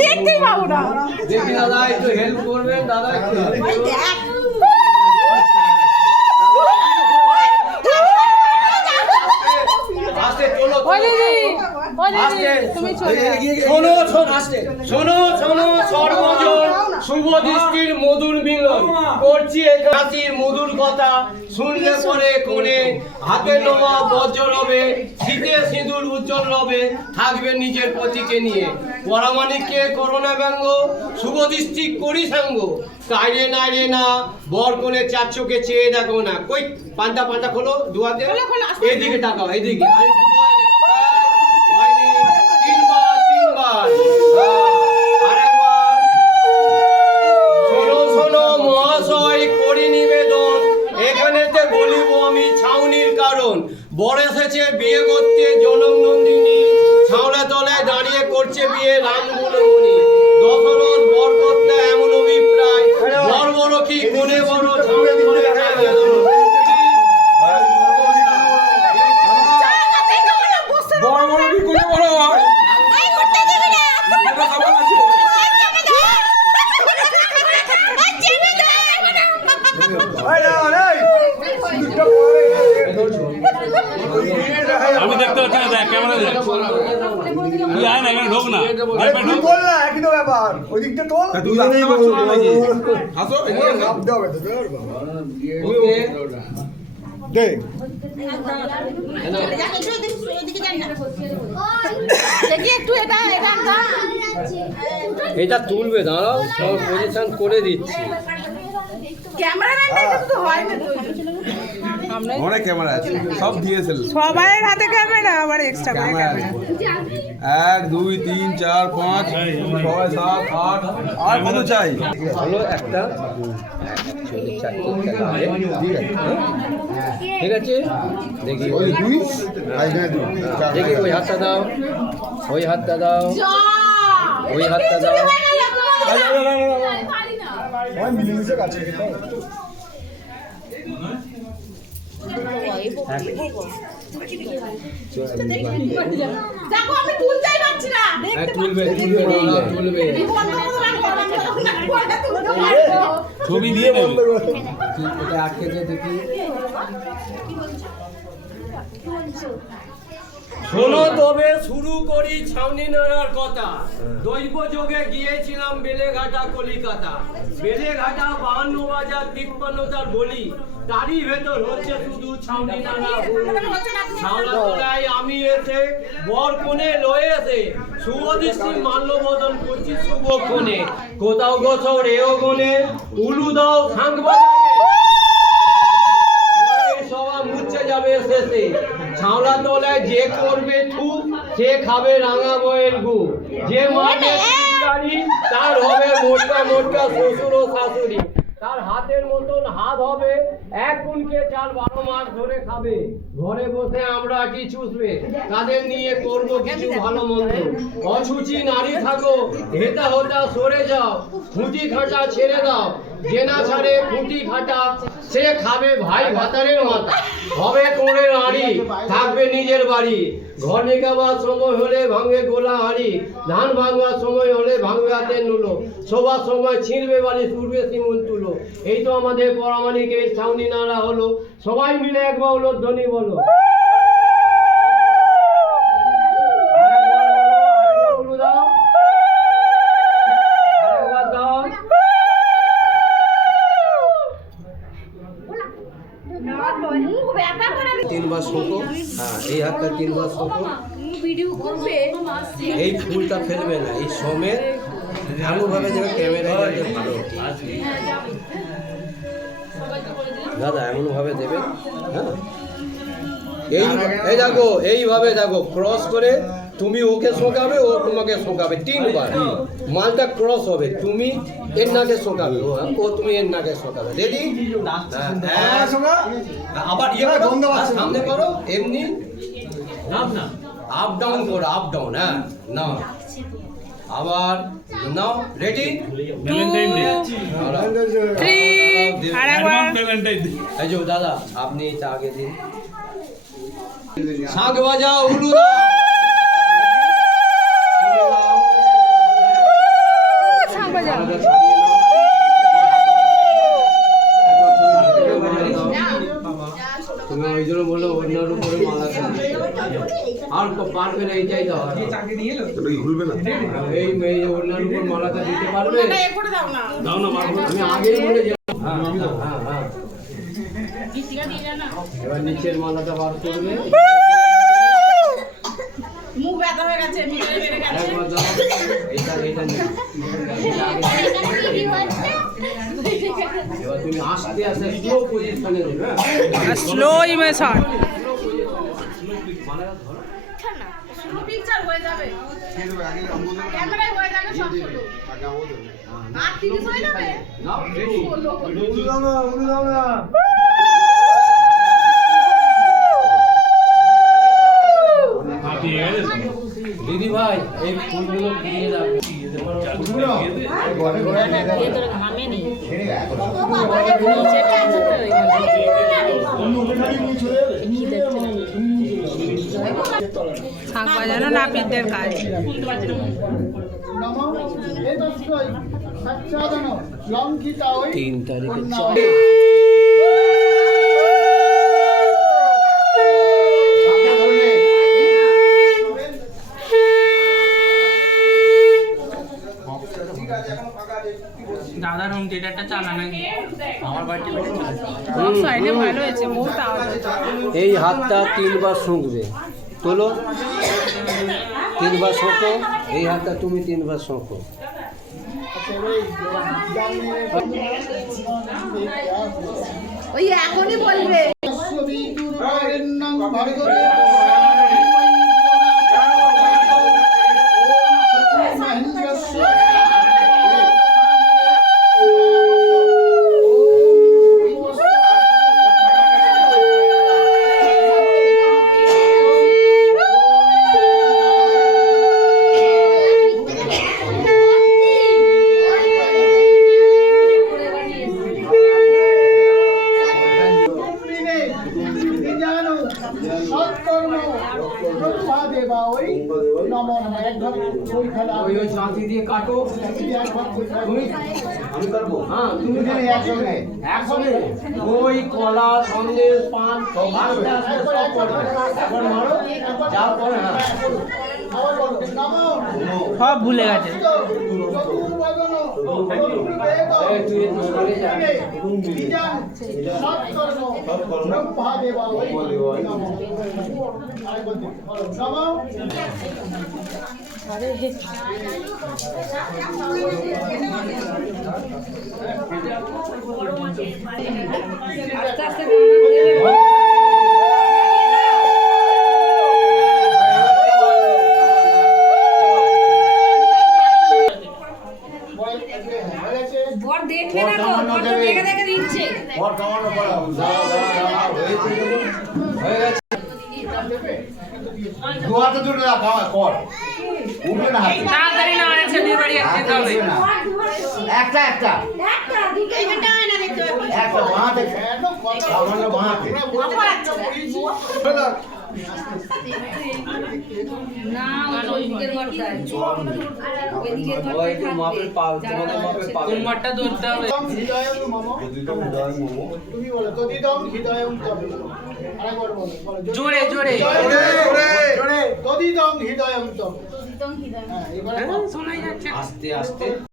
দেখতেই পাবো না। দেখি দাদা একটু হেল্প করবেন দাদা একটু। শোনো সর্বজন শুভ দৃষ্টির মধুর মিলন করছি একাশির মধুর কথা শুনলে পরে কোণে হাতে নোয়া বজ্র রবে শীতে সিঁদুর উজ্জ্বল রবে থাকবে নিজের পতিকে নিয়ে পরামানিককে করোনা ব্যঙ্গ শুভ দৃষ্টি করি সাঙ্গ কাইরে নাইরে না বর কোণে চার চোখে চেয়ে দেখো না কই পান্তা পান্তা খোলো দুয়াতে এইদিকে তাকাও এইদিকে বর এসেছে বিয়ে করতে জনম নন্দিনী ছাউলা তলায় দাঁড়িয়ে করছে বিয়ে রাম গুণমণি দশরথ বর করতে এমন অভিপ্রায় বর বড় কি কোনে বড় ছাউলা ধরে বড় বড় কি কোনে বড় হয় আমি দেখতে পাচ্ছি না দেখ ক্যামেরা দেখ তুই আয় না এখানে ঢোক না তুই বল না একই তো ব্যাপার ওই দিকটা তোল দুজনেই বল আসো এখানে নামতে হবে তো দে এটা তুলবে দাঁড়াও সব পজিশন করে দিচ্ছি অনেক ক্যামেরা আছে সব দিয়েছিল সবাই হাতে ক্যামেরা আবার এক্সট্রা করে ক্যামেরা 1 2 3 4 5 6 7 8 আর কত চাই হলো একটা ঠিক আছে দেখি ওই দুই দেখি ওই হাতটা দাও ওই হাতটা দাও ওই হাতটা দাও মিলেমিশে কাছে দেখো আমি তুলতেই পারছি না তুলবে ছবি দিয়ে দেবে এটা আটকে দিয়ে দেখি শোনো তবে শুরু করি ছাউনি নাড়ার কথা দৈব যোগে গিয়েছিলাম বেলেঘাটা কলিকাতা বেলেঘাটা 52 বাজার 53 তার বলি তারই ভেতর হচ্ছে শুধু ছাউনি নাড়া ছাউলা তলায় আমি এসে বর কোণে লয়ে এসে শুভ দৃষ্টি মাল্যবদন করছি শুভ কোণে কোথাও গোছর এও গনে উলু দাও খাঙ্ক বাজাবে সবা মুচ্ছে যাবে শেষে ছাউলা তলায় যে করবে থু সে খাবে রাঙা বয়ের গু যে মাঠে তার হবে মোটকা মোটকা শ্বশুর ও শাশুড়ি তার হাতের মতন হাত হবে এক কুনকে চাল 12 মাস ধরে খাবে ঘরে বসে আমরা কি চুষবে তাদের নিয়ে করব কিছু ভালো মন্দ অসুচি নারী থাকো হেতা হোতা সরে যাও খুঁটি খাটা ছেড়ে দাও যে না ছাড়ে খুঁটি খাটা সে খাবে ভাই ভাতারের মাথা হবে কোণে নারী থাকবে নিজের বাড়ি ঘর নিকাবার সময় হলে ভাঙবে গোলা হাড়ি ধান ভাঙবার সময় হলে ভাঙবে হাতের নুলো সবার সময় ছিঁড়বে বাড়ি তুলবে শিমুল তুলো এই তো আমাদের পরামানিকের ছাউনি নাড়া হলো সবাই মিলে একবার হলো ধ্বনি বলো তিনবার শোকো হ্যাঁ এই হাতটা তিনবার শোকো এই ফুলটা ফেলবে না এই সমেত এমনভাবে যেন ক্যামেরা ভালো দাদা এমনভাবে দেবে হ্যাঁ এই দেখো এইভাবে দেখো ক্রস করে তুমি ওকে শোকাবে ও তোমাকে শোকাবে 3 বার মালটা ক্রস হবে তুমি এর নাকে শোকাবে ও তুমি এর নাকে শোকাবে রেডি আবার ইয়ে সামনে করো এমনি না আপ ডাউন করো আপ ডাউন হ্যাঁ না আবার নাও রেডি ভ্যালেন্টাইন ডে 3 আরেকবার ভ্যালেন্টাইন ডে এই যে দাদা আপনি এটা আগে দিন শাক বাজাও উলু দাও এই দাও এটা কি খুলবে না? এই মেয়ে ওনার উপর মালাটা দিতে পারবে? না এ করে দাও না দাও না মারবো আমি আগেই বলে যে হ্যাঁ হ্যাঁ এবার নিচের মালাটা বার করবে। মুখ ব্যথা হয়ে গেছে মিটারে বেড়ে গেছে একবার দাও এটা নিয়ে। এবার তুমি আস্তে আস্তে স্লো পজিশনে দেবে স্লো ইমোশন মালাটা ধরো। শুধু পিকচার হয়ে যাবে ক্যামেরায় হয়ে যাবে সব শুধু আর 30 হয়ে যাবে নাও রেডি উড়ে দাও না, উড়ে দাও না। ঠিক আছে দিদি ভাই এই ফুলগুলো দিয়ে দাও শাঁখ বাজানো নাপিতদের কাজ তিন তারিখে দাদার হোম থিয়েটারটা চালা নাকি আমার বাড়িতে সাইডে ভালো হয়েছে বহুত আওয়াজ হচ্ছে এই হাতটা 3 বার শুঁকবে তোলো 3 বার শোঁকো এই হাতটা তুমি 3 বার শোঁকো ওই এখনই বলবে ওই ওই চাঁদি দিয়ে কাটো তুমি আমি করবো। হ্যাঁ তুমি একসঙ্গে ওই কলা সন্দেশ পান সব আস্তে আস্তে সব করবে একবার মারো যাও পরে হ্যাঁ সব ভুলে গেছে এই তুই একটু সরে যা বর দেখলে না তো বর তো দেখে দেখে দিচ্ছে বর কামানো করা হয়ে গেছে দু হাতে জুড়ে দাও খাওয়া কর উঠবে না হাতে তাড়াতাড়ি না অনেক ছেলে বাড়ি আসতে হবে একটা একটা এইটা না দেখতে পাবি একটা বাঁহাতে সামান্য বাঁহাতে না ওই দিকের ঘরটা ওই দিকের ওই একটু মাপের পা তোমাদের মাপের পা কোন মাঠটা ধরতে হবে জোরে জোরে হৃদয় শোনাই যাচ্ছে আস্তে আস্তে